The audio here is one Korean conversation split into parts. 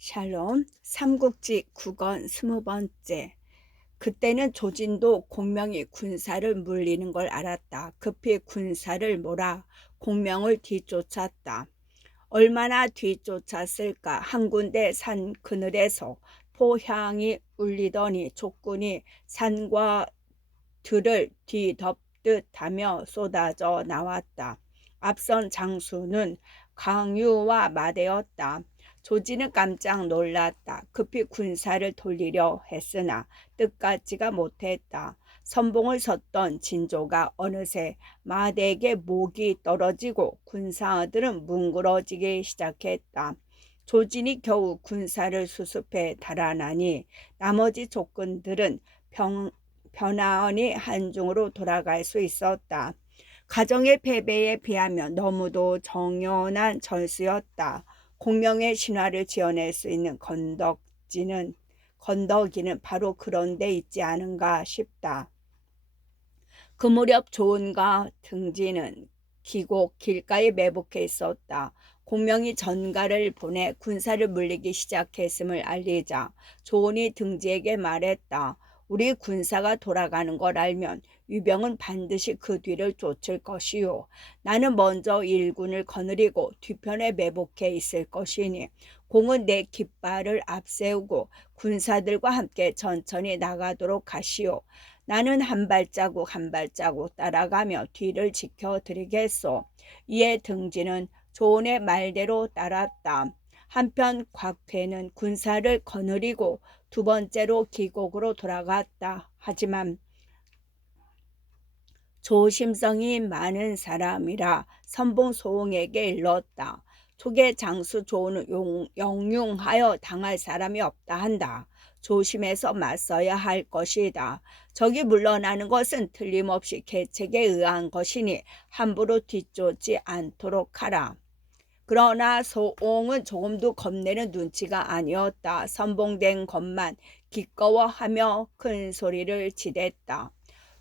샬롬 삼국지 9권 20번째. 그때는 조진도 공명이 군사를 물리는 걸 알았다. 급히 군사를 몰아 공명을 뒤쫓았다. 얼마나 뒤쫓았을까. 한 군데 산 그늘에서 포향이 울리더니 족군이 산과 들을 뒤덮듯 하며 쏟아져 나왔다. 앞선 장수는 강유와 마대였다. 조지는 깜짝 놀랐다. 급히 군사를 돌리려 했으나 뜻같지가 못했다. 선봉을 섰던 진조가 어느새 마대에게 목이 떨어지고 군사들은 뭉그러지기 시작했다. 조진이 겨우 군사를 수습해 달아나니 나머지 족군들은 편안히 한중으로 돌아갈 수 있었다. 가정의 패배에 비하면 너무도 정연한 전수였다. 공명의 신화를 지어낼 수 있는 건더기는 바로 그런 데 있지 않은가 싶다. 그 무렵 조은과 등지는 기곡 길가에 매복해 있었다. 공명이 전가를 보내 군사를 물리기 시작했음을 알리자 조은이 등지에게 말했다. 우리 군사가 돌아가는 걸 알면 유병은 반드시 그 뒤를 쫓을 것이요. 나는 먼저 일군을 거느리고 뒤편에 매복해 있을 것이니 공은 내 깃발을 앞세우고 군사들과 함께 천천히 나가도록 하시오. 나는 한 발자국 한 발자국 따라가며 뒤를 지켜드리겠소. 이에 등지는 조은의 말대로 따랐다. 한편 곽회는 군사를 거느리고 두 번째로 기곡으로 돌아갔다. 하지만 조심성이 많은 사람이라 선봉 소홍에게 일렀다. 초계 장수 조은은 영융하여 당할 사람이 없다 한다. 조심해서 맞서야 할 것이다. 적이 물러나는 것은 틀림없이 계책에 의한 것이니 함부로 뒤쫓지 않도록 하라. 그러나 소옹은 조금도 겁내는 눈치가 아니었다. 선봉된 것만 기꺼워하며 큰 소리를 지댔다.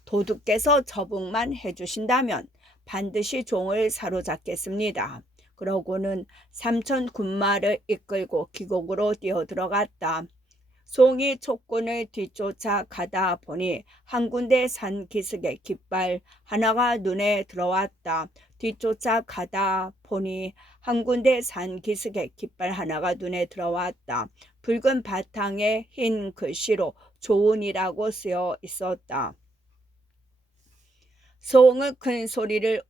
도둑께서 접응만 해주신다면 반드시 종을 사로잡겠습니다. 그러고는 삼천 군마를 이끌고 기곡으로 뛰어들어갔다. 송이 촉군을 뒤쫓아 가다 보니 한 군데 산 기슭에 깃발 하나가 눈에 들어왔다. 뒤쫓아 가다 보니 한 군데 산 기슭에 깃발 하나가 눈에 들어왔다. 붉은 바탕에 흰 글씨로 조은이라고 쓰여 있었다. 소홍은 큰 소리를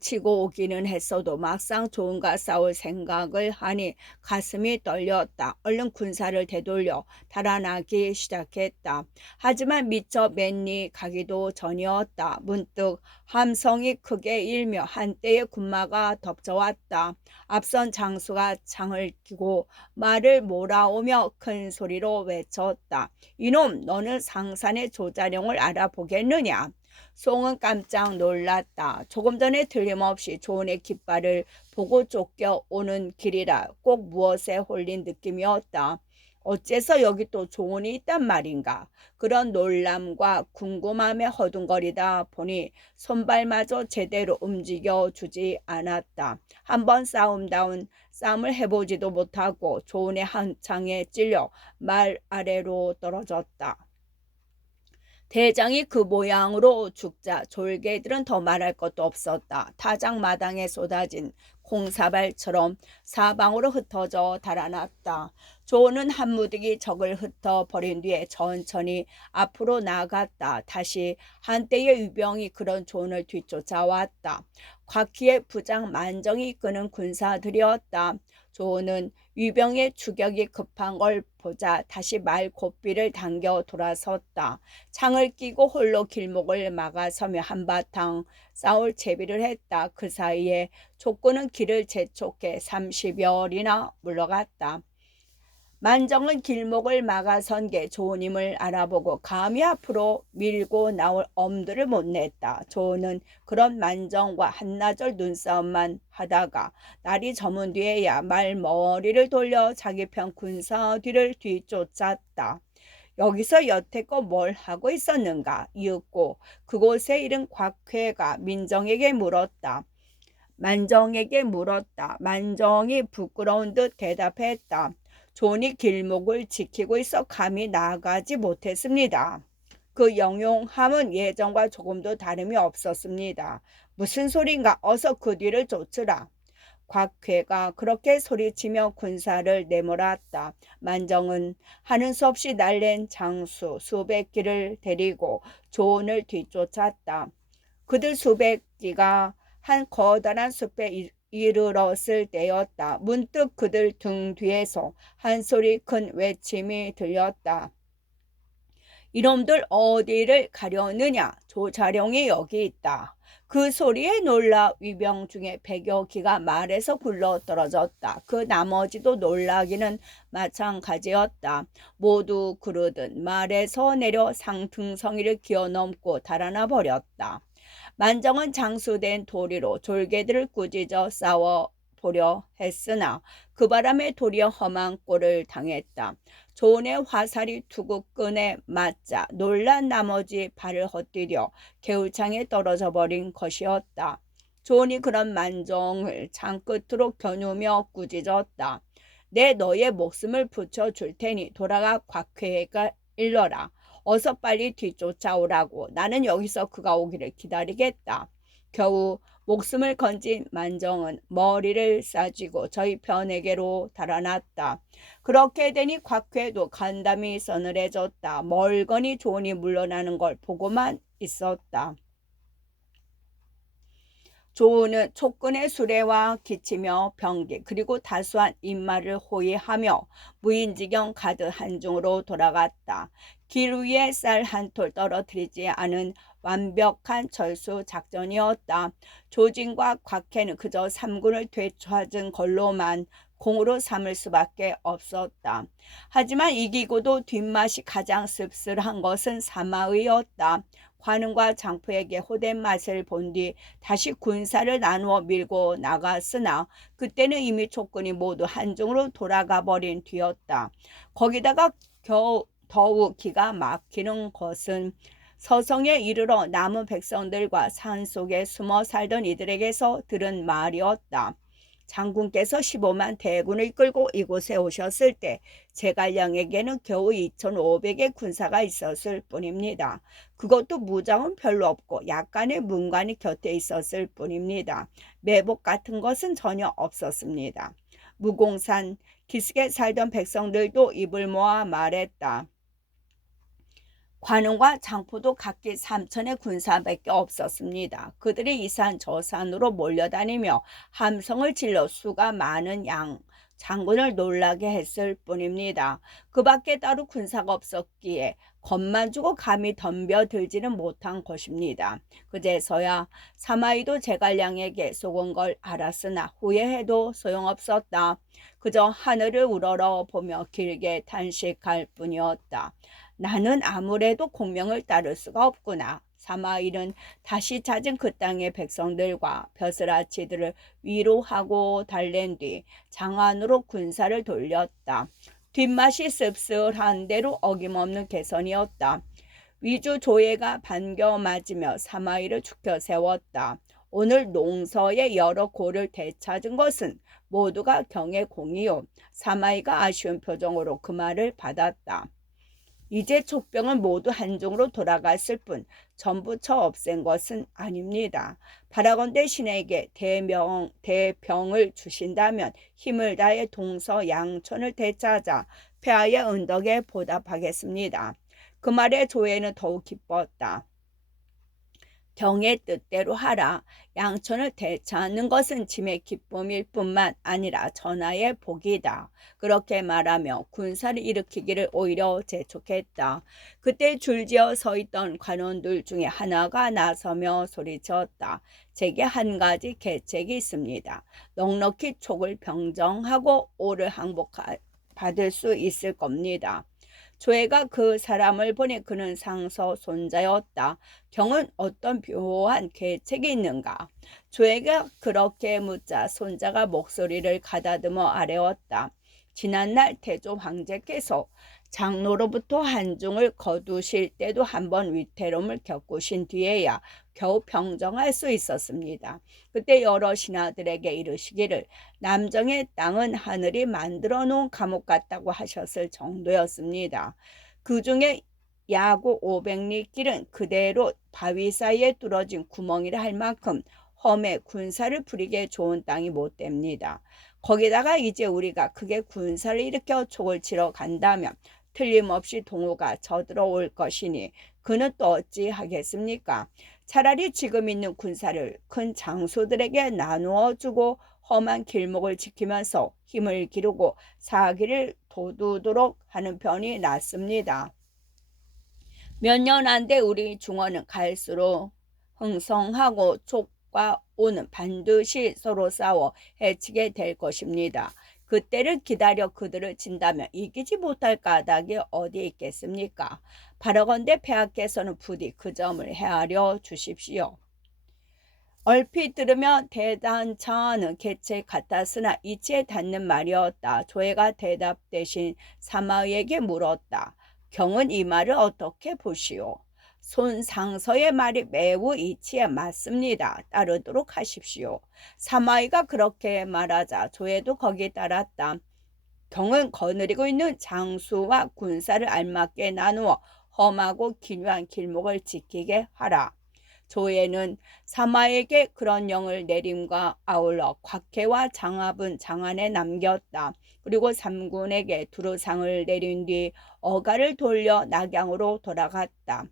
치고 오기는 했어도 막상 조은과 싸울 생각을 하니 가슴이 떨렸다. 얼른 군사를 되돌려 달아나기 시작했다. 하지만 미처 맨니 가기도 전이었다. 문득 함성이 크게 일며 한때의 군마가 덮쳐왔다. 앞선 장수가 창을 끼고 말을 몰아오며 큰 소리로 외쳤다. 이놈, 너는 상산의 조자룡을 알아보겠느냐? 송은 깜짝 놀랐다. 조금 전에 틀림없이 조은의 깃발을 보고 쫓겨오는 길이라 꼭 무엇에 홀린 느낌이었다. 어째서 여기 또 조은이 있단 말인가. 그런 놀람과 궁금함에 허둥거리다 보니 손발마저 제대로 움직여주지 않았다. 한번 싸움을 해보지도 못하고 조은의 한창에 찔려 말 아래로 떨어졌다. 대장이 그 모양으로 죽자 졸개들은 더 말할 것도 없었다. 타작마당에 쏟아진 콩사발처럼 사방으로 흩어져 달아났다. 조은은 한 무더기 적을 흩어버린 뒤에 천천히 앞으로 나아갔다. 다시 한때의 유병이 그런 조은을 뒤쫓아왔다. 곽희의 부장 만정이 이끄는 군사들이었다. 조은은 유병의 추격이 급한 걸 보자 다시 말고삐를 당겨 돌아섰다. 창을 끼고 홀로 길목을 막아서며 한바탕 싸울 채비를 했다. 그 사이에 족군은 길을 재촉해 30여리나 물러갔다. 만정은 길목을 막아선 게 조은임을 알아보고 감히 앞으로 밀고 나올 엄두를 못 냈다. 조은은 그런 만정과 한나절 눈싸움만 하다가 날이 저문 뒤에야 말머리를 돌려 자기 편 군사 뒤를 뒤쫓았다. 여기서 여태껏 뭘 하고 있었는가 이윽고 그곳에 이른 곽회가 만정에게 물었다. 만정이 부끄러운 듯 대답했다. 존이 길목을 지키고 있어 감히 나아가지 못했습니다. 그 영용함은 예전과 조금도 다름이 없었습니다. 무슨 소린가? 어서 그 뒤를 쫓으라. 곽회가 그렇게 소리치며 군사를 내몰았다. 만정은 하는 수 없이 날랜 장수 수백 기를 데리고 조언을 뒤쫓았다. 그들 수백 기가 한 커다란 숲에 이르렀을 때였다. 문득 그들 등 뒤에서 한 소리 큰 외침이 들렸다. 이놈들 어디를 가려느냐? 조자룡이 여기 있다. 그 소리에 놀라 위병 중에 100여 기가 말에서 굴러 떨어졌다. 그 나머지도 놀라기는 마찬가지였다. 모두 그러듯 말에서 내려 상등성이를 기어넘고 달아나 버렸다. 만정은 장수된 도리로 졸개들을 꾸짖어 싸워보려 했으나 그 바람에 도리어 험한 꼴을 당했다. 조은의 화살이 투구끈에 맞자 놀란 나머지 발을 헛디뎌 개울창에 떨어져 버린 것이었다. 조은이 그런 만정을 창끝으로 겨누며 꾸짖었다. 내 너의 목숨을 붙여줄 테니 돌아가 곽회가 일러라. 어서 빨리 뒤쫓아오라고. 나는 여기서 그가 오기를 기다리겠다. 겨우 목숨을 건진 만정은 머리를 싸쥐고 저희 편에게로 달아났다. 그렇게 되니 곽회도 간담이 서늘해졌다. 멀거니 조은이 물러나는 걸 보고만 있었다. 조은은 촉근의 수레와 기치며 병기 그리고 다수한 인마를 호위하며 무인지경 가드 한중으로 돌아갔다. 길 위에 쌀 한 톨 떨어뜨리지 않은 완벽한 철수 작전이었다. 조진과 곽해는 그저 삼군을 되찾은 걸로만 공으로 삼을 수밖에 없었다. 하지만 이기고도 뒷맛이 가장 씁쓸한 것은 사마의였다. 관음과 장포에게 호된 맛을 본 뒤 다시 군사를 나누어 밀고 나갔으나 그때는 이미 촉군이 모두 한중으로 돌아가 버린 뒤였다. 거기다가 더욱 기가 막히는 것은 서성에 이르러 남은 백성들과 산속에 숨어 살던 이들에게서 들은 말이었다. 장군께서 15만 대군을 이끌고 이곳에 오셨을 때 제갈량에게는 겨우 2,500의 군사가 있었을 뿐입니다. 그것도 무장은 별로 없고 약간의 문관이 곁에 있었을 뿐입니다. 매복 같은 것은 전혀 없었습니다. 무공산 기슭에 살던 백성들도 입을 모아 말했다. 관음과 장포도 각기 3천의 군사밖에 없었습니다. 그들이 이 산 저 산으로 몰려다니며 함성을 질러 수가 많은 장군을 놀라게 했을 뿐입니다. 그 밖에 따로 군사가 없었기에 겁만 주고 감히 덤벼들지는 못한 것입니다. 그제서야 사마이도 제갈량에게 속은 걸 알았으나 후회해도 소용없었다. 그저 하늘을 우러러 보며 길게 탄식할 뿐이었다. 나는 아무래도 공명을 따를 수가 없구나. 사마일은 다시 찾은 그 땅의 백성들과 벼슬아치들을 위로하고 달랜 뒤 장안으로 군사를 돌렸다. 뒷맛이 씁쓸한 대로 어김없는 개선이었다. 위주 조예가 반겨 맞으며 사마일을 축혀 세웠다. 오늘 농서의 여러 고를 되찾은 것은 모두가 경의 공이요. 사마이가 아쉬운 표정으로 그 말을 받았다. 이제 촉병은 모두 한중으로 돌아갔을 뿐 전부 쳐 없앤 것은 아닙니다. 바라건대 신에게 대병을 주신다면 힘을 다해 동서 양천을 되찾아 폐하의 은덕에 보답하겠습니다. 그 말에 조회는 더욱 기뻤다. 경의 뜻대로 하라. 양천을 되찾는 것은 짐의 기쁨일 뿐만 아니라 전하의 복이다. 그렇게 말하며 군사를 일으키기를 오히려 재촉했다. 그때 줄지어 서 있던 관원들 중에 하나가 나서며 소리쳤다. 제게 한 가지 계책이 있습니다. 넉넉히 촉을 병정하고 오를 항복받을 수 있을 겁니다. 조회가 그 사람을 보니 그는 상서 손자였다. 경은 어떤 묘한 계책이 있는가? 조회가 그렇게 묻자 손자가 목소리를 가다듬어 아뢰었다. 지난날 태조 황제께서 장로로부터 한중을 거두실 때도 한번 위태로움을 겪으신 뒤에야 겨우 평정할 수 있었습니다. 그때 여러 신하들에게 이르시기를 남정의 땅은 하늘이 만들어 놓은 감옥 같다고 하셨을 정도였습니다. 그 중에 야구 500리 길은 그대로 바위 사이에 뚫어진 구멍이라 할 만큼 험해 군사를 부리게 좋은 땅이 못 됩니다. 거기다가 이제 우리가 크게 군사를 일으켜 촉을 치러 간다면 틀림없이 동호가 쳐들어올 것이니 그는 또 어찌 하겠습니까? 차라리 지금 있는 군사를 큰 장수들에게 나누어 주고 험한 길목을 지키면서 힘을 기르고 사기를 돋우도록 하는 편이 낫습니다. 몇 년 안 돼 우리 중원은 갈수록 흥성하고 족과 오는 반드시 서로 싸워 해치게 될 것입니다. 그때를 기다려 그들을 진다면 이기지 못할 까닭이 어디 있겠습니까? 바라건대 폐하께서는 부디 그 점을 헤아려 주십시오. 얼핏 들으면 대단찮은 개체 같았으나 이치에 닿는 말이었다. 조회가 대답 대신 사마의에게 물었다. 경은 이 말을 어떻게 보시오? 손상서의 말이 매우 이치에 맞습니다. 따르도록 하십시오. 사마의가 그렇게 말하자 조회도 거기 따랐다. 경은 거느리고 있는 장수와 군사를 알맞게 나누어 험하고 기묘한 길목을 지키게 하라. 조회는 사마에게 그런 영을 내림과 아울러 곽해와 장압은 장안에 남겼다. 그리고 삼군에게 두루상을 내린 뒤 어가를 돌려 낙양으로 돌아갔다.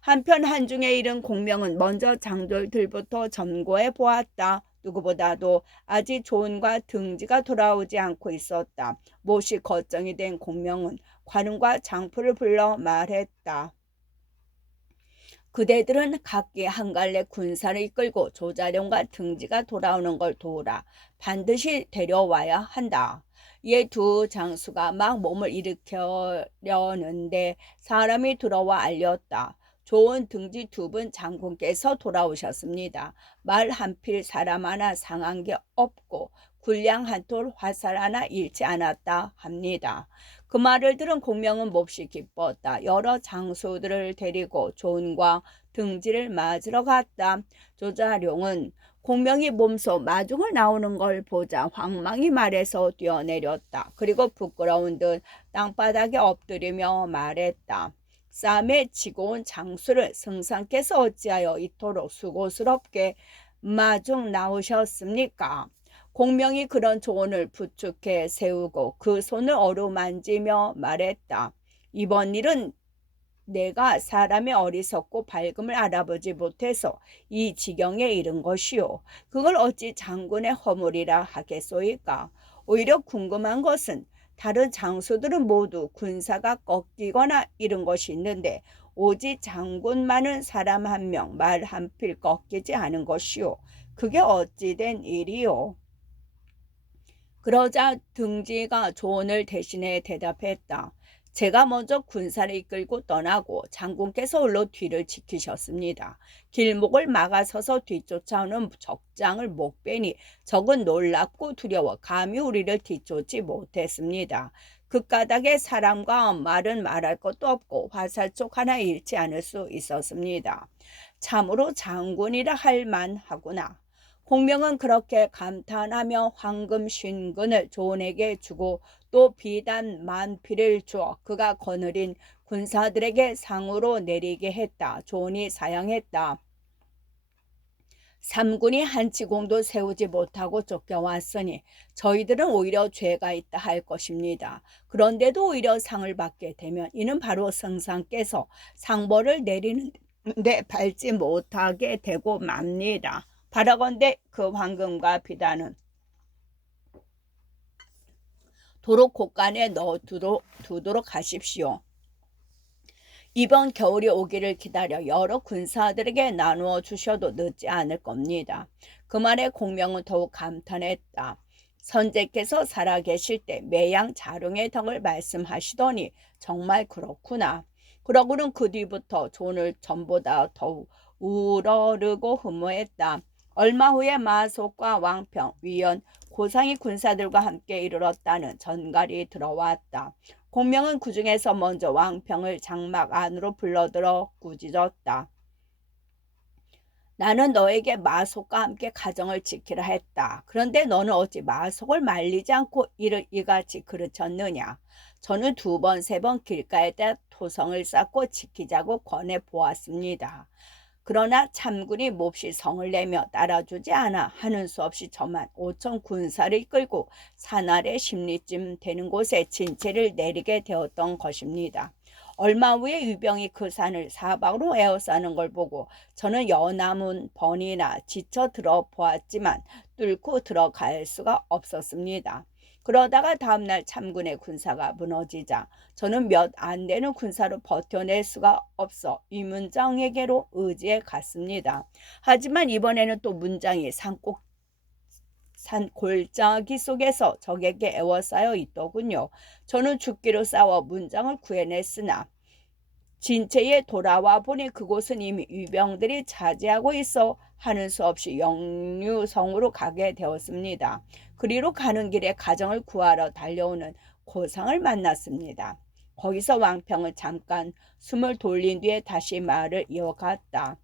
한편 한중에 이른 공명은 먼저 장졸들부터 점거해 보았다. 누구보다도 아직 조은과 등지가 돌아오지 않고 있었다. 몹시 걱정이 된 공명은 관운과 장포를 불러 말했다. 그대들은 각기 한 갈래 군사를 이끌고 조자룡과 등지가 돌아오는 걸 도우라. 반드시 데려와야 한다. 이에 두 장수가 막 몸을 일으켜려는데 사람이 들어와 알렸다. 좋은 등지 두 분 장군께서 돌아오셨습니다. 말 한 필 사람 하나 상한 게 없고 군량 한 톨 화살 하나 잃지 않았다 합니다. 그 말을 들은 공명은 몹시 기뻤다. 여러 장수들을 데리고 조은과 등지를 맞으러 갔다. 조자룡은 공명이 몸소 마중을 나오는 걸 보자 황망히 말해서 뛰어내렸다. 그리고 부끄러운 듯 땅바닥에 엎드리며 말했다. 쌈에 지고 온 장수를 승상께서 어찌하여 이토록 수고스럽게 마중 나오셨습니까? 공명이 그런 조언을 부축해 세우고 그 손을 어루만지며 말했다. 이번 일은 내가 사람의 어리석고 밝음을 알아보지 못해서 이 지경에 이른 것이요. 그걸 어찌 장군의 허물이라 하겠소이까? 오히려 궁금한 것은 다른 장수들은 모두 군사가 꺾이거나 이런 것이 있는데 오직 장군만은 사람 한 명, 말 한 필 꺾이지 않은 것이요. 그게 어찌 된 일이요? 그러자 등지가 조언을 대신해 대답했다. 제가 먼저 군사를 이끌고 떠나고 장군께서 홀로 뒤를 지키셨습니다. 길목을 막아서서 뒤쫓아오는 적장을 못 빼니 적은 놀랍고 두려워 감히 우리를 뒤쫓지 못했습니다. 그 까닭에 사람과 말은 말할 것도 없고 화살촉 하나 잃지 않을 수 있었습니다. 참으로 장군이라 할 만하구나. 공명은 그렇게 감탄하며 황금 50근을 조은에게 주고 또 비단 10,000필을 주어 그가 거느린 군사들에게 상으로 내리게 했다. 조은이 사양했다. 삼군이 한치공도 세우지 못하고 쫓겨왔으니 저희들은 오히려 죄가 있다 할 것입니다. 그런데도 오히려 상을 받게 되면 이는 바로 성상께서 상벌을 내리는데 밟지 못하게 되고 맙니다. 바라건대 그 황금과 비단은 도로 곳간에 넣어두도록 하십시오. 이번 겨울이 오기를 기다려 여러 군사들에게 나누어 주셔도 늦지 않을 겁니다. 그 말에 공명은 더욱 감탄했다. 선제께서 살아계실 때 매양 자룡의 덕을 말씀하시더니 정말 그렇구나. 그러고는 그 뒤부터 조은을 전보다 더욱 우러르고 흠모했다. 얼마 후에 마속과 왕평, 위원, 고상이 군사들과 함께 이르렀다는 전갈이 들어왔다. 공명은 그 중에서 먼저 왕평을 장막 안으로 불러들어 꾸짖었다. 나는 너에게 마속과 함께 가정을 지키라 했다. 그런데 너는 어찌 마속을 말리지 않고 이를 이같이 그르쳤느냐. 저는 2번, 3번 길가에다 토성을 쌓고 지키자고 권해 보았습니다. 그러나 참군이 몹시 성을 내며 따라주지 않아 하는 수 없이 저만 5천 군사를 이끌고 산 아래 십리쯤 되는 곳에 진체를 내리게 되었던 것입니다. 얼마 후에 유병이 그 산을 사방으로 에워싸는 걸 보고 저는 여남은 번이나 지쳐 들어보았지만 뚫고 들어갈 수가 없었습니다. 그러다가 다음날 참군의 군사가 무너지자 저는 몇 안 되는 군사로 버텨낼 수가 없어 위문장에게로 의지해 갔습니다. 하지만 이번에는 또 문장이 산 골짜기 속에서 적에게 에워싸여 있더군요. 저는 죽기로 싸워 문장을 구해냈으나 진체에 돌아와 보니 그곳은 이미 유병들이 차지하고 있어 하는 수 없이 영유성으로 가게 되었습니다. 그리로 가는 길에 가정을 구하러 달려오는 고상을 만났습니다. 거기서 왕평은 잠깐 숨을 돌린 뒤에 다시 말을 이어갔다.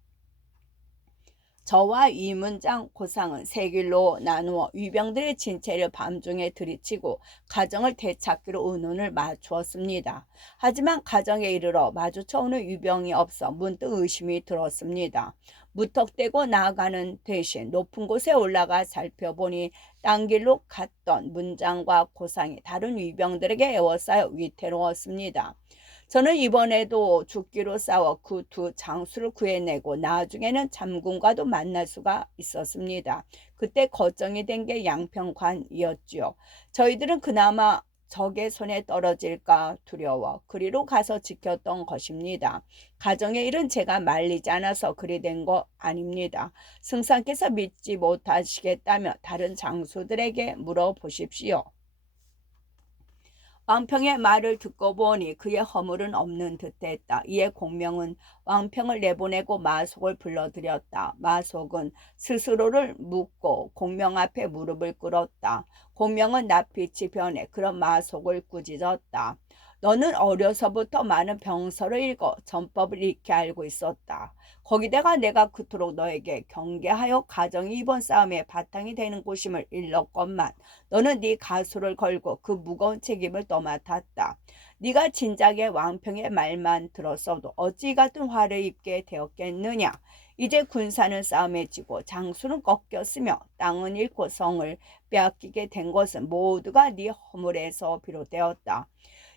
저와 이문장 고상은 세 길로 나누어 위병들의 진체를 밤중에 들이치고 가정을 되찾기로 의논을 맞추었습니다. 하지만 가정에 이르러 마주쳐오는 위병이 없어 문득 의심이 들었습니다. 무턱대고 나아가는 대신 높은 곳에 올라가 살펴보니 딴 길로 갔던 문장과 고상이 다른 위병들에게 에워싸여 위태로웠습니다. 저는 이번에도 죽기로 싸워 그 2장수를 구해내고 나중에는 참군과도 만날 수가 있었습니다. 그때 걱정이 된 게 양평관이었지요. 저희들은 그나마 적의 손에 떨어질까 두려워 그리로 가서 지켰던 것입니다. 가정의 일은 제가 말리지 않아서 그리 된 거 아닙니다. 승상께서 믿지 못하시겠다며 다른 장수들에게 물어보십시오. 왕평의 말을 듣고 보니 그의 허물은 없는 듯했다. 이에 공명은 왕평을 내보내고 마속을 불러들였다. 마속은 스스로를 묻고 공명 앞에 무릎을 꿇었다. 공명은 낯빛이 변해 그런 마속을 꾸짖었다. 너는 어려서부터 많은 병서를 읽어 전법을 익히 알고 있었다. 거기다가 내가 그토록 너에게 경계하여 가정이 이번 싸움의 바탕이 되는 곳임을 일렀건만 너는 네 가소를 걸고 그 무거운 책임을 떠맡았다. 네가 진작에 왕평의 말만 들었어도 어찌 같은 화를 입게 되었겠느냐. 이제 군사는 싸움에 지고 장수는 꺾였으며 땅은 잃고 성을 빼앗기게 된 것은 모두가 네 허물에서 비롯되었다.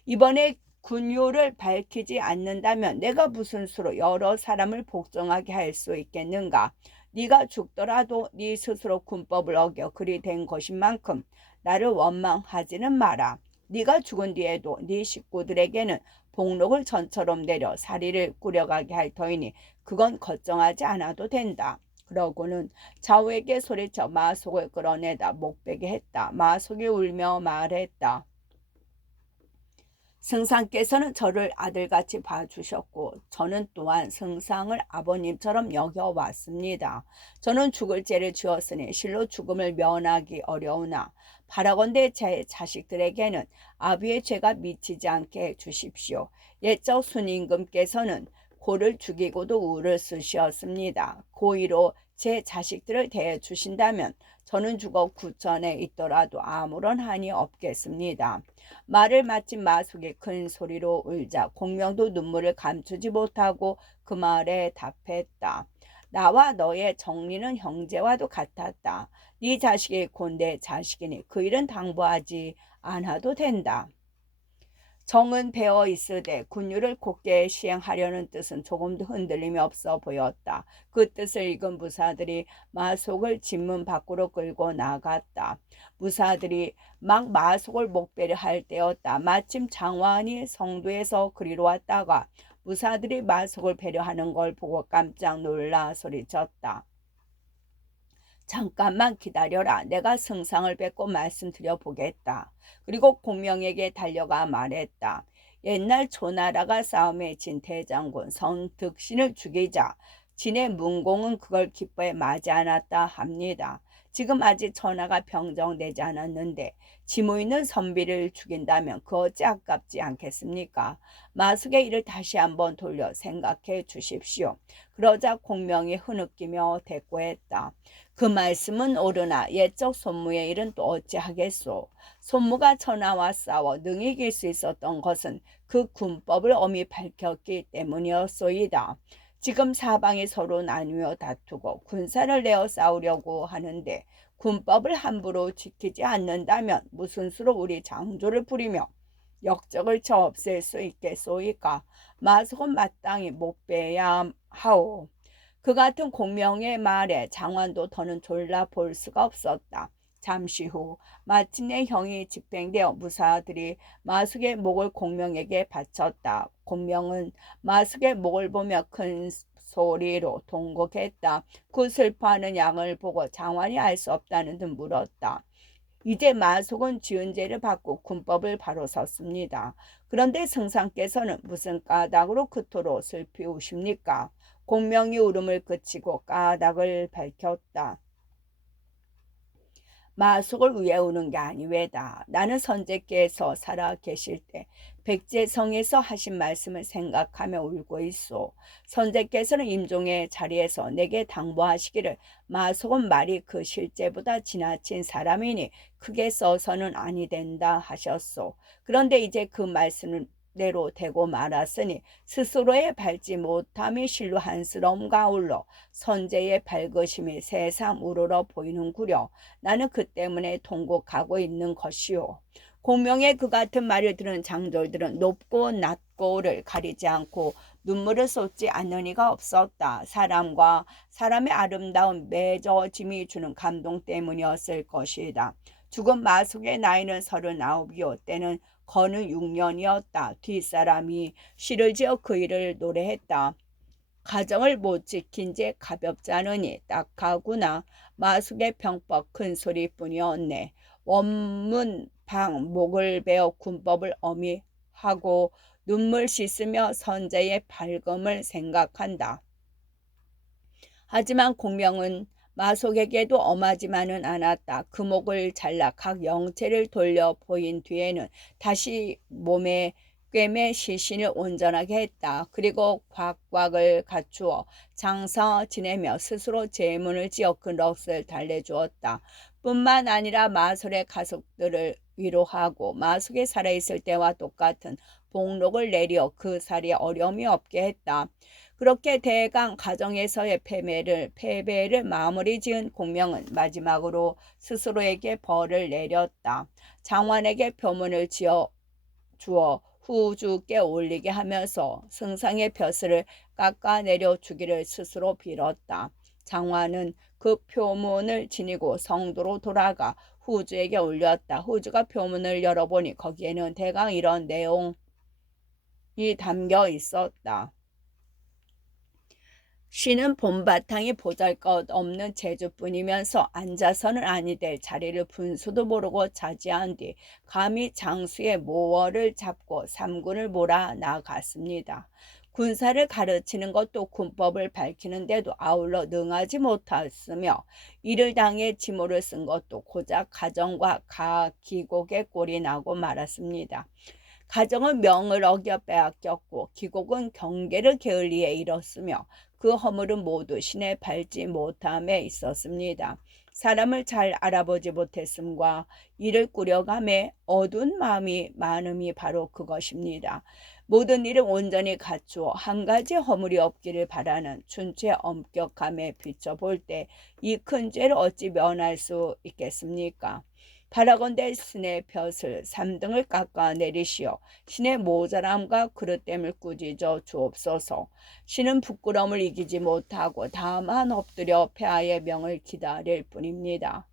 이번에 군요를 밝히지 않는다면 내가 무슨 수로 여러 사람을 복종하게 할 수 있겠는가. 네가 죽더라도 네 스스로 군법을 어겨 그리 된 것인 만큼 나를 원망하지는 마라. 네가 죽은 뒤에도 네 식구들에게는 복록을 전처럼 내려 사리를 꾸려가게 할 터이니 그건 걱정하지 않아도 된다. 그러고는 좌우에게 소리쳐 마속을 끌어내다 목베게 했다. 마속이 울며 말했다. 승상께서는 저를 아들같이 봐주셨고 저는 또한 승상을 아버님처럼 여겨왔습니다. 저는 죽을 죄를 지었으니 실로 죽음을 면하기 어려우나 바라건대 제 자식들에게는 아비의 죄가 미치지 않게 해주십시오. 옛적 순임금께서는 고를 죽이고도 우를 쓰셨습니다. 고의로 제 자식들을 대해주신다면 저는 죽어 구천에 있더라도 아무런 한이 없겠습니다. 말을 마친 마숙이 큰 소리로 울자 공명도 눈물을 감추지 못하고 그 말에 답했다. 나와 너의 정리는 형제와도 같았다. 네 자식이 곧 내 자식이니 그 일은 당부하지 않아도 된다. 정은 배어 있으되 군율을 곧게 시행하려는 뜻은 조금도 흔들림이 없어 보였다. 그 뜻을 읽은 무사들이 마속을 집문 밖으로 끌고 나갔다. 무사들이 막 마속을 목배를 할 때였다. 마침 장관이 성도에서 그리로 왔다가 무사들이 마속을 배려하는 걸 보고 깜짝 놀라 소리쳤다. 잠깐만 기다려라. 내가 승상을 뵙고 말씀드려 보겠다. 그리고 공명에게 달려가 말했다. 옛날 조나라가 싸움에 진 대장군 성득신을 죽이자 진의 문공은 그걸 기뻐해 맞이 않았다 합니다. 지금 아직 전하가 병정되지 않았는데 지모 있는 선비를 죽인다면 그 어찌 아깝지 않겠습니까? 마숙의 일을 다시 한번 돌려 생각해 주십시오. 그러자 공명이 흐느끼며 대꾸했다. 그 말씀은 옳으나 옛적 손무의 일은 또 어찌하겠소. 손무가 전하와 싸워 능히 이길 수 있었던 것은 그 군법을 엄히 밝혔기 때문이었소이다. 지금 사방이 서로 나뉘어 다투고 군사를 내어 싸우려고 하는데 군법을 함부로 지키지 않는다면 무슨 수로 우리 장조를 부리며 역적을 쳐 없앨 수 있겠소이까. 마숙은 마땅히 못 빼야 하오. 그 같은 공명의 말에 장관도 더는 졸라 볼 수가 없었다. 잠시 후 마침내 형이 집행되어 무사들이 마숙의 목을 공명에게 바쳤다. 공명은 마숙의 목을 보며 큰 소리로 통곡했다. 그 슬퍼하는 양을 보고 장관이 알 수 없다는 듯 물었다. 이제 마숙은 지은 죄를 받고 군법을 바로 섰습니다. 그런데 승상께서는 무슨 까닭으로 그토록 슬피 우십니까? 공명이 울음을 그치고 까닭을 밝혔다. 마숙을 위해 우는 게 아니외다. 나는 선제께서 살아 계실 때 백제성에서 하신 말씀을 생각하며 울고 있소. 선제께서는 임종의 자리에서 내게 당부하시기를 마숙은 말이 그 실제보다 지나친 사람이니 크게 써서는 아니 된다 하셨소. 그런데 이제 그 말씀을 대로 되고 말았으니 스스로의 밟지 못함이 실로 한스러움과 아울러 선제의 밝으심이 새삼 우러러 보이는구려. 나는 그 때문에 통곡하고 있는 것이오. 공명의 그 같은 말을 들은 장졸들은 높고 낮고를 가리지 않고 눈물을 쏟지 않는 이가 없었다. 사람과 사람의 아름다운 맺어짐이 주는 감동 때문이었을 것이다. 죽은 마숙의 나이는 39이요. 때는 거느 6년이었다. 뒷사람이 시를 지어 그 일을 노래했다. 가정을 못 지킨 제 가볍지 않으니 딱하구나. 마숙의 병법 큰 소리뿐이었네. 원문 방 목을 베어 군법을 엄히 하고 눈물 씻으며 선제의 밝음을 생각한다. 하지만 공명은 마숙에게도 엄하지만은 않았다. 그 목을 잘라 각 영체를 돌려 보인 뒤에는 다시 몸에 꿰매 시신을 온전하게 했다. 그리고 곽곽을 갖추어 장사 지내며 스스로 제문을 지어 그 넋을 달래주었다. 뿐만 아니라 마술의 가족들을 위로하고 마숙이 살아있을 때와 똑같은 복록을 내려 그 살이 어려움이 없게 했다. 그렇게 대강 가정에서의 패배를 마무리 지은 공명은 마지막으로 스스로에게 벌을 내렸다. 장관에게 표문을 지어 주어 후주께 올리게 하면서 승상의 벼슬을 깎아내려 주기를 스스로 빌었다. 장관은 그 표문을 지니고 성도로 돌아가 후주에게 올렸다. 후주가 표문을 열어보니 거기에는 대강 이런 내용이 담겨 있었다. 쉬는 봄바탕이 보잘것없는 제주뿐이면서 앉아서는 아니 될 자리를 분수도 모르고 차지한 뒤 감히 장수의 모월을 잡고 삼군을 몰아 나갔습니다. 군사를 가르치는 것도 군법을 밝히는데도 아울러 능하지 못했으며 이를 당해 지모를 쓴 것도 고작 가정과 기곡의 꼴이 나고 말았습니다. 가정은 명을 어겨 빼앗겼고 기곡은 경계를 게을리에 잃었으며 그 허물은 모두 신에 밟지 못함에 있었습니다. 사람을 잘 알아보지 못했음과 이를 꾸려감에 어두운 마음이 많음이 바로 그것입니다. 모든 일을 온전히 갖추어 한 가지 허물이 없기를 바라는 춘추의 엄격함에 비춰볼 때 이 큰 죄를 어찌 면할 수 있겠습니까? 바라건대 신의 벼슬 3등을 깎아 내리시어 신의 모자람과 그릇됨을 꾸짖어 주옵소서. 신은 부끄러움을 이기지 못하고 다만 엎드려 폐하의 명을 기다릴 뿐입니다.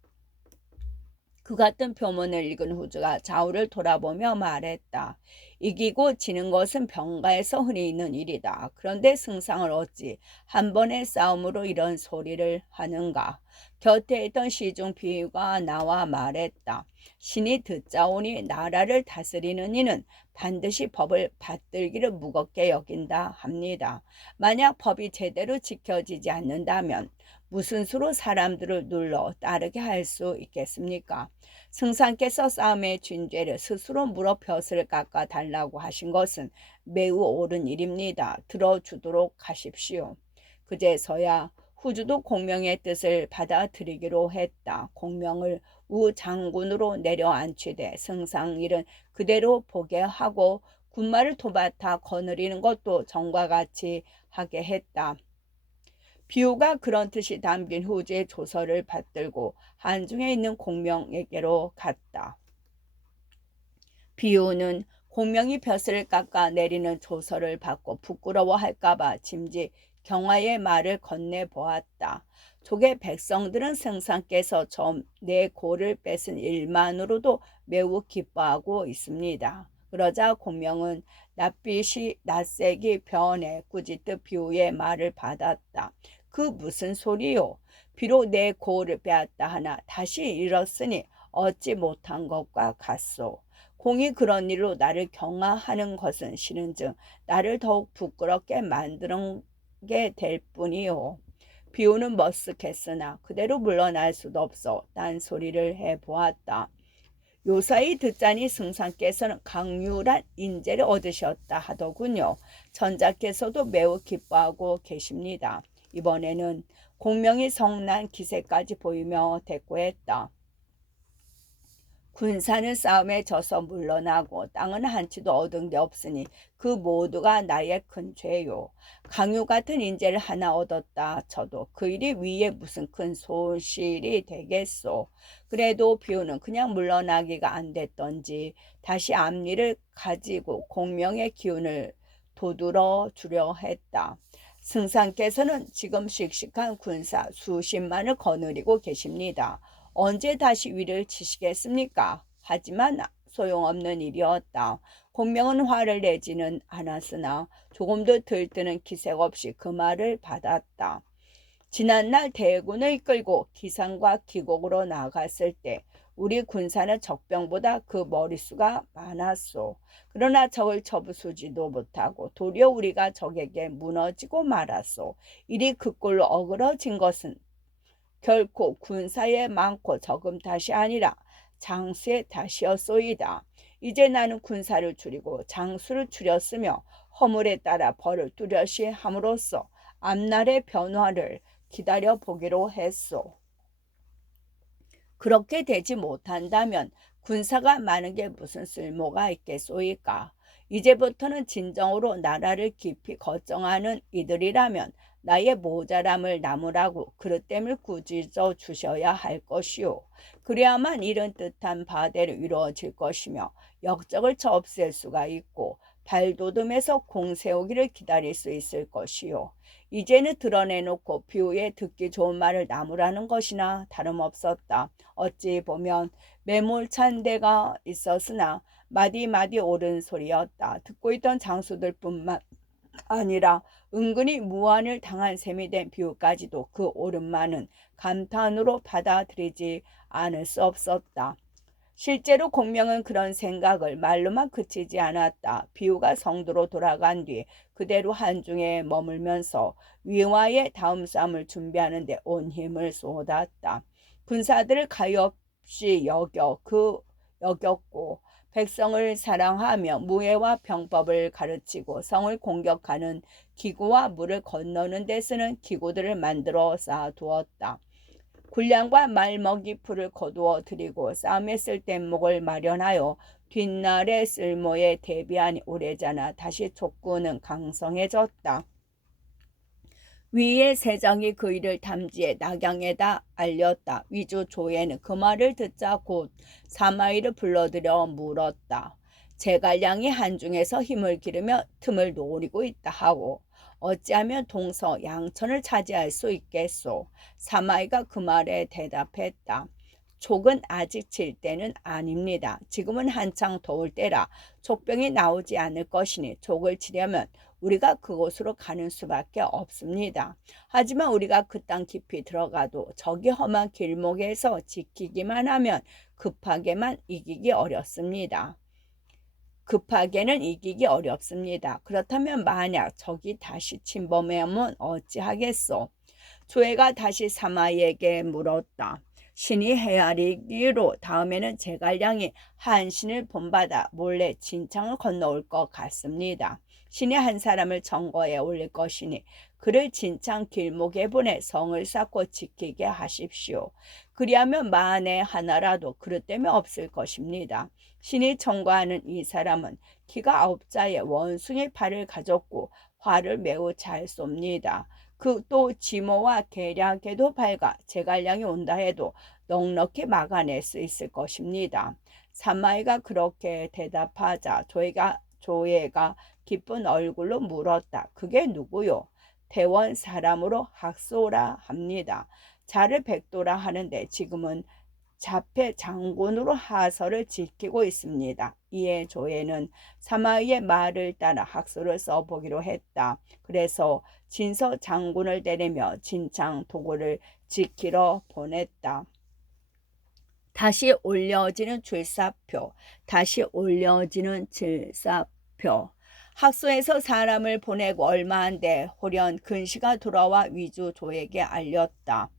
그 같은 표문을 읽은 후주가 좌우를 돌아보며 말했다. 이기고 지는 것은 병가에서 흔히 있는 일이다. 그런데 승상을 어찌 한 번의 싸움으로 이런 소리를 하는가? 곁에 있던 시중 비유가 나와 말했다. 신이 듣자오니 나라를 다스리는 이는 반드시 법을 받들기를 무겁게 여긴다 합니다. 만약 법이 제대로 지켜지지 않는다면 무슨 수로 사람들을 눌러 따르게 할 수 있겠습니까? 승상께서 싸움의 쥔죄를 스스로 무릎 벼슬 깎아 달라고 하신 것은 매우 옳은 일입니다. 들어주도록 하십시오. 그제서야 후주도 공명의 뜻을 받아들이기로 했다. 공명을 우 장군으로 내려앉히되 승상일은 그대로 보게 하고 군마를 도맡아 거느리는 것도 전과 같이 하게 했다. 비유가 그런 뜻이 담긴 후주의 조서를 받들고 한중에 있는 공명에게로 갔다. 비유는 공명이 벼슬을 깎아 내리는 조서를 받고 부끄러워할까봐 짐짓 경화의 말을 건네보았다. 족의 백성들은 승상께서 좀 내 고를 뺏은 일만으로도 매우 기뻐하고 있습니다. 그러자 공명은 낯빛이 낯색이 변해 꾸짖듯 비유의 말을 받았다. 그 무슨 소리요? 비록 내 고를 빼앗다 하나 다시 잃었으니 얻지 못한 것과 같소. 공이 그런 일로 나를 경화하는 것은 싫은즉 나를 더욱 부끄럽게 만드는 게 될 뿐이요. 비유는 머쓱했으나 그대로 물러날 수도 없어 딴소리를 해보았다. 요사이 듣자니 승상께서는 강률한 인재를 얻으셨다 하더군요. 전자께서도 매우 기뻐하고 계십니다. 이번에는 공명이 성난 기세까지 보이며 대꾸했다. 군사는 싸움에 져서 물러나고 땅은 한치도 얻은 게 없으니 그 모두가 나의 큰 죄요. 강유 같은 인재를 하나 얻었다 쳐도 그 일이 위에 무슨 큰 소실이 되겠소. 그래도 비유는 그냥 물러나기가 안 됐던지 다시 앞니를 가지고 공명의 기운을 돋우러 주려 했다. 승상께서는 지금 씩씩한 군사 수십만을 거느리고 계십니다. 언제 다시 위를 치시겠습니까? 하지만 소용없는 일이었다. 공명은 화를 내지는 않았으나 조금도 들뜨는 기색 없이 그 말을 받았다. 지난날 대군을 이끌고 기상과 기곡으로 나갔을 때 우리 군사는 적병보다 그 머릿수가 많았소. 그러나 적을 쳐부수지도 못하고 도리어 우리가 적에게 무너지고 말았소. 이리 그 꼴로 어그러진 것은 결코 군사의 많고 적음 탓이 아니라 장수의 탓이었소이다. 이제 나는 군사를 줄이고 장수를 줄였으며 허물에 따라 벌을 뚜렷이 함으로써 앞날의 변화를 기다려 보기로 했소. 그렇게 되지 못한다면 군사가 많은 게 무슨 쓸모가 있겠소이까? 이제부터는 진정으로 나라를 깊이 걱정하는 이들이라면 나의 모자람을 나무라고 그릇됨을 꾸짖어 주셔야 할 것이요. 그래야만 이런 뜻한 바대로 이루어질 것이며 역적을 없앨 수가 있고 발돋움에서 공 세우기를 기다릴 수 있을 것이요. 이제는 드러내놓고 비유에 듣기 좋은 말을 나무라는 것이나 다름없었다. 어찌 보면 매몰찬 데가 있었으나 마디마디 옳은 소리였다. 듣고 있던 장수들뿐만 아니라 은근히 무안을 당한 셈이 된 비유까지도 그 옳은 말은 감탄으로 받아들이지 않을 수 없었다. 실제로 공명은 그런 생각을 말로만 그치지 않았다. 비유가 성도로 돌아간 뒤 그대로 한중에 머물면서 위와의 다음 싸움을 준비하는 데 온 힘을 쏟았다. 군사들을 가엾이 여겼고 백성을 사랑하며 무예와 병법을 가르치고 성을 공격하는 기구와 물을 건너는 데 쓰는 기구들을 만들어 쌓아두었다. 군량과 말먹이 풀을 거두어 드리고 싸움에 쓸 뗏목을 마련하여 뒷날의 쓸모에 대비하니 오래자나 다시 족구는 강성해졌다. 위의 세정이 그 일을 탐지해 낙양에다 알렸다. 위주 조에는 그 말을 듣자 곧 사마이를 불러들여 물었다. 제갈량이 한중에서 힘을 기르며 틈을 노리고 있다 하고 어찌하면 동서 양천을 차지할 수 있겠소. 사마이가 그 말에 대답했다. 촉은 아직 질 때는 아닙니다. 지금은 한창 더울 때라 촉병이 나오지 않을 것이니 촉을 치려면 우리가 그곳으로 가는 수밖에 없습니다. 하지만 우리가 그 땅 깊이 들어가도 저기 험한 길목에서 지키기만 하면 급하게는 이기기 어렵습니다. 그렇다면 만약 적이 다시 침범하면 어찌하겠소? 조회가 다시 사마이에게 물었다. 신이 헤아리기로 다음에는 제갈량이 한신을 본받아 몰래 진창을 건너올 것 같습니다. 신이 한 사람을 정거에 올릴 것이니 그를 진창 길목에 보내 성을 쌓고 지키게 하십시오. 그리하면 만에 하나라도 그릇 때문에 없을 것입니다. 신이 청구하는 이 사람은 키가 9자의 원숭이 팔을 가졌고 활을 매우 잘 쏩니다. 또 지모와 계략에도 밝아 제갈량이 온다 해도 넉넉히 막아낼 수 있을 것입니다. 사마이가 그렇게 대답하자 조예가 기쁜 얼굴로 물었다. 그게 누구요? 대원 사람으로 학소라 합니다. 자를 백도라 하는데 지금은 자폐 장군으로 하서를 지키고 있습니다. 이에 조예는 사마이의 말을 따라 학소를 써보기로 했다. 그래서 진서 장군을 데리며 진창 도구를 지키러 보냈다. 다시 올려지는 출사표. 학소에서 사람을 보내고 얼마 안 돼 호련 근시가 돌아와 위주조에게 알렸다.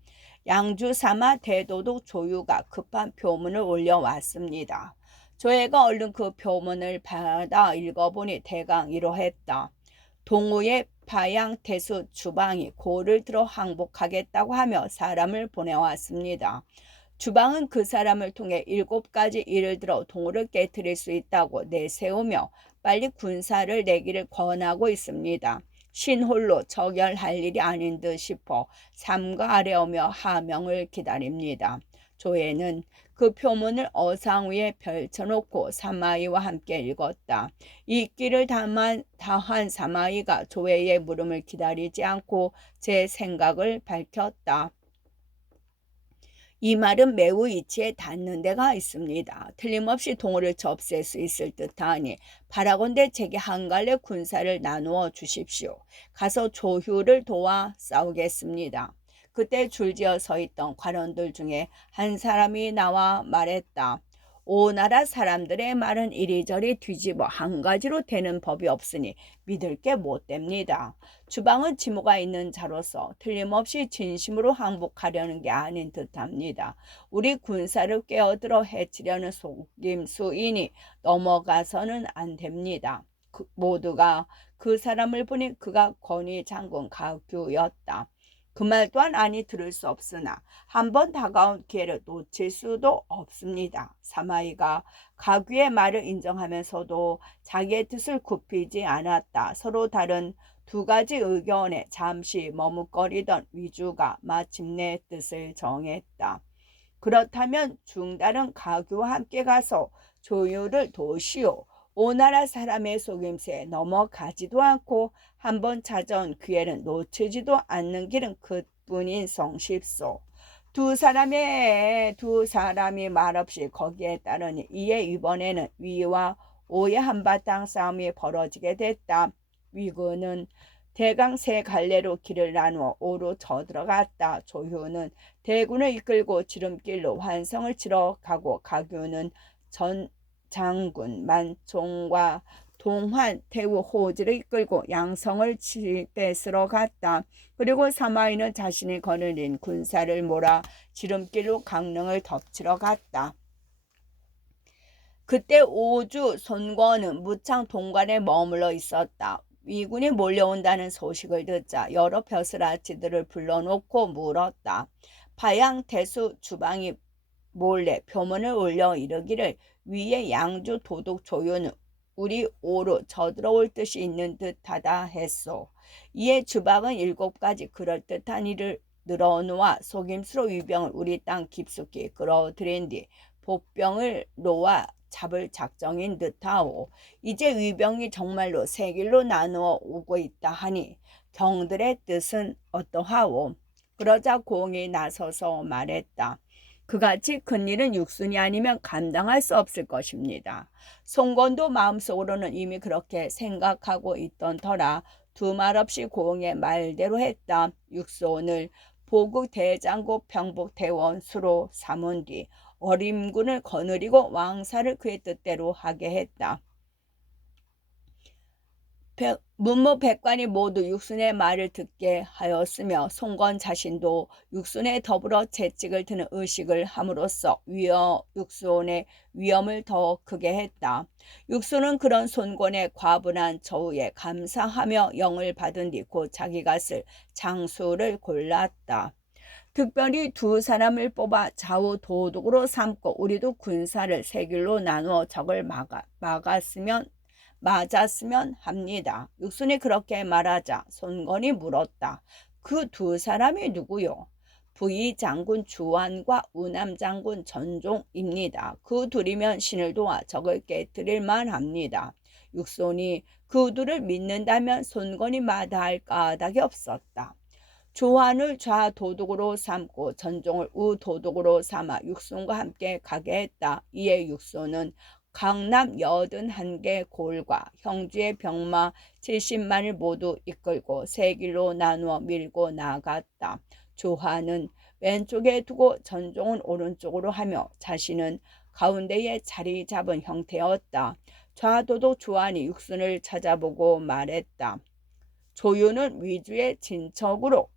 양주 사마 대도독 조유가 급한 표문을 올려왔습니다. 조예가 얼른 그 표문을 받아 읽어보니 대강 이러했다. 동우의 파양 태수 주방이 고를 들어 항복하겠다고 하며 사람을 보내왔습니다. 주방은 그 사람을 통해 7가지 일을 들어 동우를 깨뜨릴 수 있다고 내세우며 빨리 군사를 내기를 권하고 있습니다. 신홀로 저결할 일이 아닌 듯 싶어 삼가하려며 하명을 기다립니다. 조예는 그 표문을 어상 위에 펼쳐놓고 사마이와 함께 읽었다. 읽기를 다한 사마이가 조예의 물음을 기다리지 않고 제 생각을 밝혔다. 이 말은 매우 이치에 닿는 데가 있습니다. 틀림없이 동호를 접수할 수 있을 듯하니 바라건대 제게 한 갈래 군사를 나누어 주십시오. 가서 조휴를 도와 싸우겠습니다. 그때 줄지어 서 있던 관원들 중에 한 사람이 나와 말했다. 오나라 사람들의 말은 이리저리 뒤집어 한 가지로 되는 법이 없으니 믿을 게 못 됩니다. 주방은 지모가 있는 자로서 틀림없이 진심으로 항복하려는 게 아닌 듯합니다. 우리 군사를 깨어들어 해치려는 속임수이니 넘어가서는 안 됩니다. 모두가 그 사람을 보니 그가 권위 장군 가규였다. 그 말 또한 아니 들을 수 없으나 한번 다가온 기회를 놓칠 수도 없습니다. 사마이가 가규의 말을 인정하면서도 자기의 뜻을 굽히지 않았다. 서로 다른 2가지 의견에 잠시 머뭇거리던 위주가 마침내 뜻을 정했다. 그렇다면 중다른 가규와 함께 가서 조유를 도시오. 오나라 사람의 속임수에 넘어가지도 않고 한번 찾아온 기회는 놓치지도 않는 길은 그뿐인 성십소. 두 사람이 말없이 거기에 따르니 이에 이번에는 위와 오의 한바탕 싸움이 벌어지게 됐다. 위군은 대강 3갈래로 길을 나누어 오로 쳐들어갔다. 조효는 대군을 이끌고 지름길로 환성을 치러 가고 가규는 전 장군 만총과 동환, 태우, 호지를 이끌고 양성을 뺏으러 갔다. 그리고 사마이는 자신이 거느린 군사를 몰아 지름길로 강릉을 덮치러 갔다. 그때 오주 손권은 무창 동관에 머물러 있었다. 위군이 몰려온다는 소식을 듣자 여러 벼슬아치들을 불러놓고 물었다. 파양 대수 주방이 몰래 표문을 올려 이르기를 위에 양주 도독 조유는 우리 오로 저들어올 뜻이 있는 듯하다 했소. 이에 주방은 7가지 그럴듯한 일을 늘어놓아 속임수로 위병을 우리 땅 깊숙이 끌어들인 뒤 복병을 놓아 잡을 작정인 듯하오. 이제 위병이 정말로 3길로 나누어 오고 있다 하니 경들의 뜻은 어떠하오? 그러자 공이 나서서 말했다. 그같이 큰일은 육순이 아니면 감당할 수 없을 것입니다. 송건도 마음속으로는 이미 그렇게 생각하고 있던 터라 두 말 없이 고흥의 말대로 했다. 육손을 보국 대장국 병복 대원 수로 삼은 뒤 어림군을 거느리고 왕사를 그의 뜻대로 하게 했다. 문무백관이 모두 육순의 말을 듣게 하였으며 송건 자신도 육순에 더불어 채찍을 드는 의식을 함으로써 육순의 위엄을 더 크게 했다. 육순은 그런 손권의 과분한 저우에 감사하며 영을 받은 뒤 곧 자기가 쓸 장수를 골랐다. 특별히 두 사람을 뽑아 좌우 도둑으로 삼고 우리도 군사를 세 길로 나누어 적을 맞았으면 합니다. 육순이 그렇게 말하자 손건이 물었다. 그 두 사람이 누구요? 부의 장군 주환과 우남 장군 전종입니다. 그 둘이면 신을 도와 적을 깨뜨릴 만합니다. 육손이 그 둘을 믿는다면 손건이 마다할 까닭이 없었다. 주환을 좌도둑으로 삼고 전종을 우도둑으로 삼아 육손과 함께 가게 했다. 이에 육손은 강남 81개 골과 형주의 병마 70만을 모두 이끌고 세 길로 나누어 밀고 나갔다. 주환은 왼쪽에 두고 전종은 오른쪽으로 하며 자신은 가운데에 자리 잡은 형태였다. 좌도둑 주환이 육순을 찾아보고 말했다. 조유는 위주의 진척으로